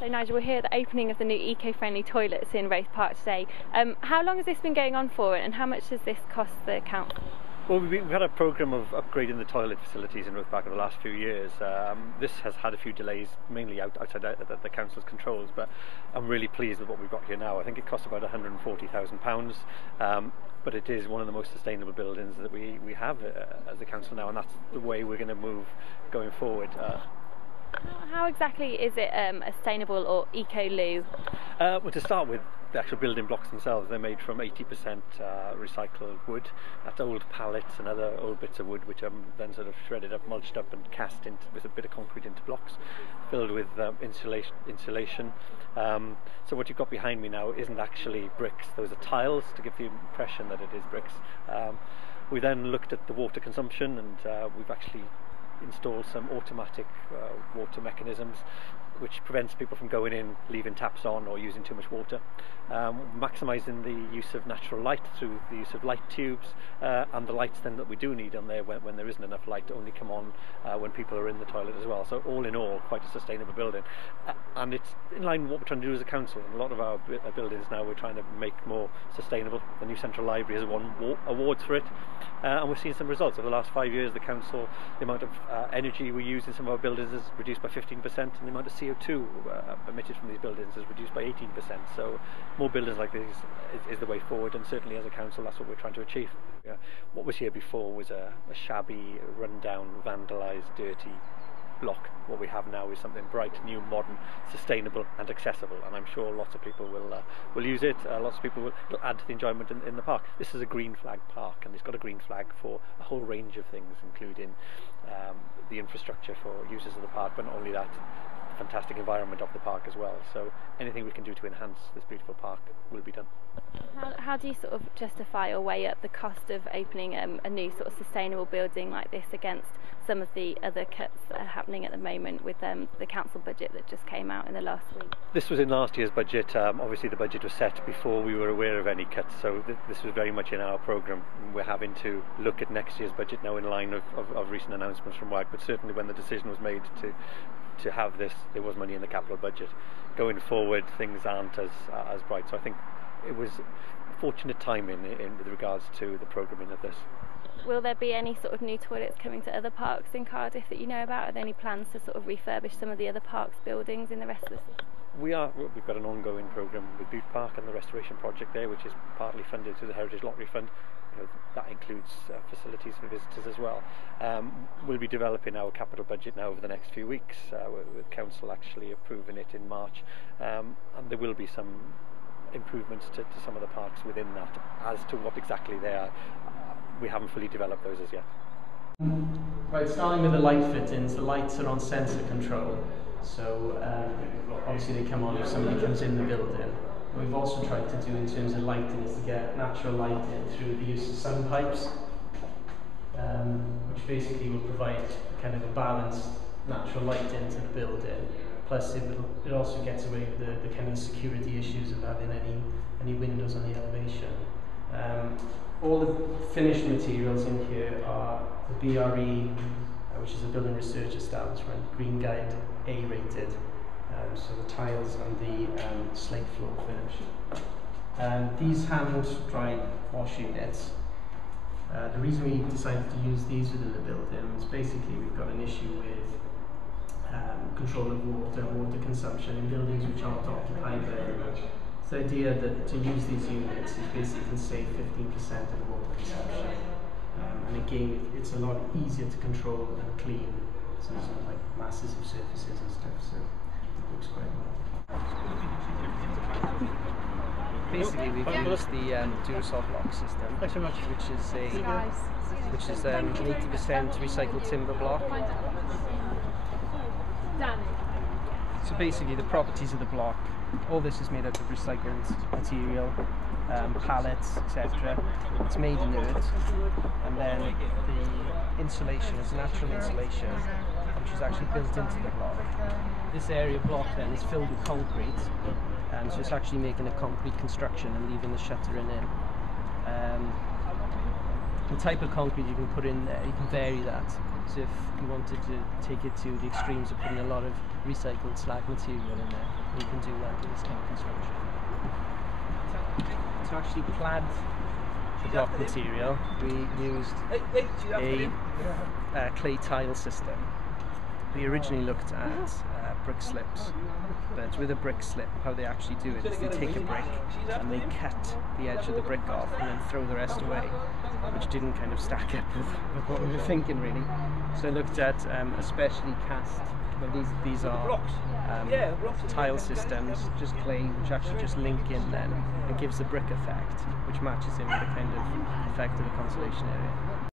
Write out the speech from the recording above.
So Nigel, we're here at the opening of the new eco-friendly toilets in Roath Park today. How long has this been going on for, and how much does this cost the council? Well, we've had a programme of upgrading the toilet facilities in Roath Park over the last few years. This has had a few delays, mainly outside the council's controls, but I'm really pleased with what we've got here now. I think it cost about £140,000, but it is one of the most sustainable buildings that we have as a council now, and that's the way we're going to move going forward. How exactly is it a sustainable or eco-loo? Well, to start with, the actual building blocks themselves, they're made from 80% recycled wood. That's old pallets and other old bits of wood which are then sort of shredded up, mulched up and cast into, with a bit of concrete into blocks, filled with insulation. So what you've got behind me now isn't actually bricks, those are tiles to give the impression that it is bricks. We then looked at the water consumption, and we've actually installed some automatic water mechanisms which prevents people from going in, leaving taps on or using too much water. Maximising the use of natural light through the use of light tubes, and the lights then that we do need on there when there isn't enough light only come on when people are in the toilet as well. So all in all, quite a sustainable building, and it's in line with what we're trying to do as a council. And a lot of our buildings now we're trying to make more sustainable. The new central library has won awards for it, and we've seen some results. Over the last 5 years, the council, the amount of energy we use in some of our buildings is reduced by 15%, and the amount of CO2 emitted from these buildings is reduced by 18%. So more buildings like these is the way forward, and certainly as a council that's what we're trying to achieve. What was here before was a shabby, run-down, vandalised, dirty block. What we have now is something bright, new, modern, sustainable and accessible, and I'm sure lots of people will use it. Lots of people will add to the enjoyment in the park. This is a green flag park, and it's got a green flag for a whole range of things, including the infrastructure for users of the park, but not only that, the fantastic environment of the park as well. So anything we can do to enhance this beautiful park will be done. How do you sort of justify or weigh up the cost of opening a new sort of sustainable building like this against some of the other cuts that are happening at the moment with the council budget that just came out in the last week? This was in last year's budget. Obviously the budget was set before we were aware of any cuts, so this was very much in our programme. We're having to look at next year's budget now in line of recent announcements from WAG, but certainly when the decision was made to have this, there was money in the capital budget. Going forward, things aren't as bright, so I think it was fortunate timing with regards to the programming of this. Will there be any sort of new toilets coming to other parks in Cardiff that you know about? Are there any plans to sort of refurbish some of the other parks' buildings in the rest of the city? We've got an ongoing programme with Roath Park and the restoration project there, which is partly funded through the Heritage Lottery Fund. That includes facilities for visitors as well. We'll be developing our capital budget now over the next few weeks, with council actually approving it in March, and there will be some improvements to some of the parks within that. As to what exactly they are, we haven't fully developed those as yet. Right, starting with the light fittings, the lights are on sensor control, so obviously they come on if somebody comes in the building. What we've also tried to do in terms of lighting is to get natural light in through the use of sun pipes, which basically will provide kind of a balanced natural light into the building. Plus it also gets away with the kind of security issues of having any windows on the elevation. All the finished materials in here are the BRE, which is a building research establishment, Green Guide A rated. So the tiles and the slate floor finish. These hand dry wash units. The reason we decided to use these within the building is basically we've got an issue with control of water consumption in buildings which aren't occupied very much. So the idea that to use these units is basically save 15% of the water consumption. And again, it's a lot easier to control and clean. So there's not like masses of surfaces and stuff, so it works quite well. Basically, we've used the Durasol block system, which is an 80% recycled timber block. So basically, the properties of the block. All this is made out of recycled material, pallets, etc. It's made inert, and then the insulation is natural insulation, which is actually built into the block. This area block then is filled with concrete, so it's actually making a concrete construction and leaving the shuttering in. The type of concrete you can put in there, you can vary that. So if you wanted to take it to the extremes of putting a lot of recycled slag material in there, you can do that with this kind of construction. To actually clad the block material, we used a clay tile system. We originally looked at brick slips, but with a brick slip, how they actually do it is they take a brick and they cut the edge of the brick off and then throw the rest away, which didn't kind of stack up with what we were thinking really. So I looked at a specially cast, well these are tile systems, just clay, which actually just link in then and gives the brick effect, which matches in with the kind of effect of the conservation area.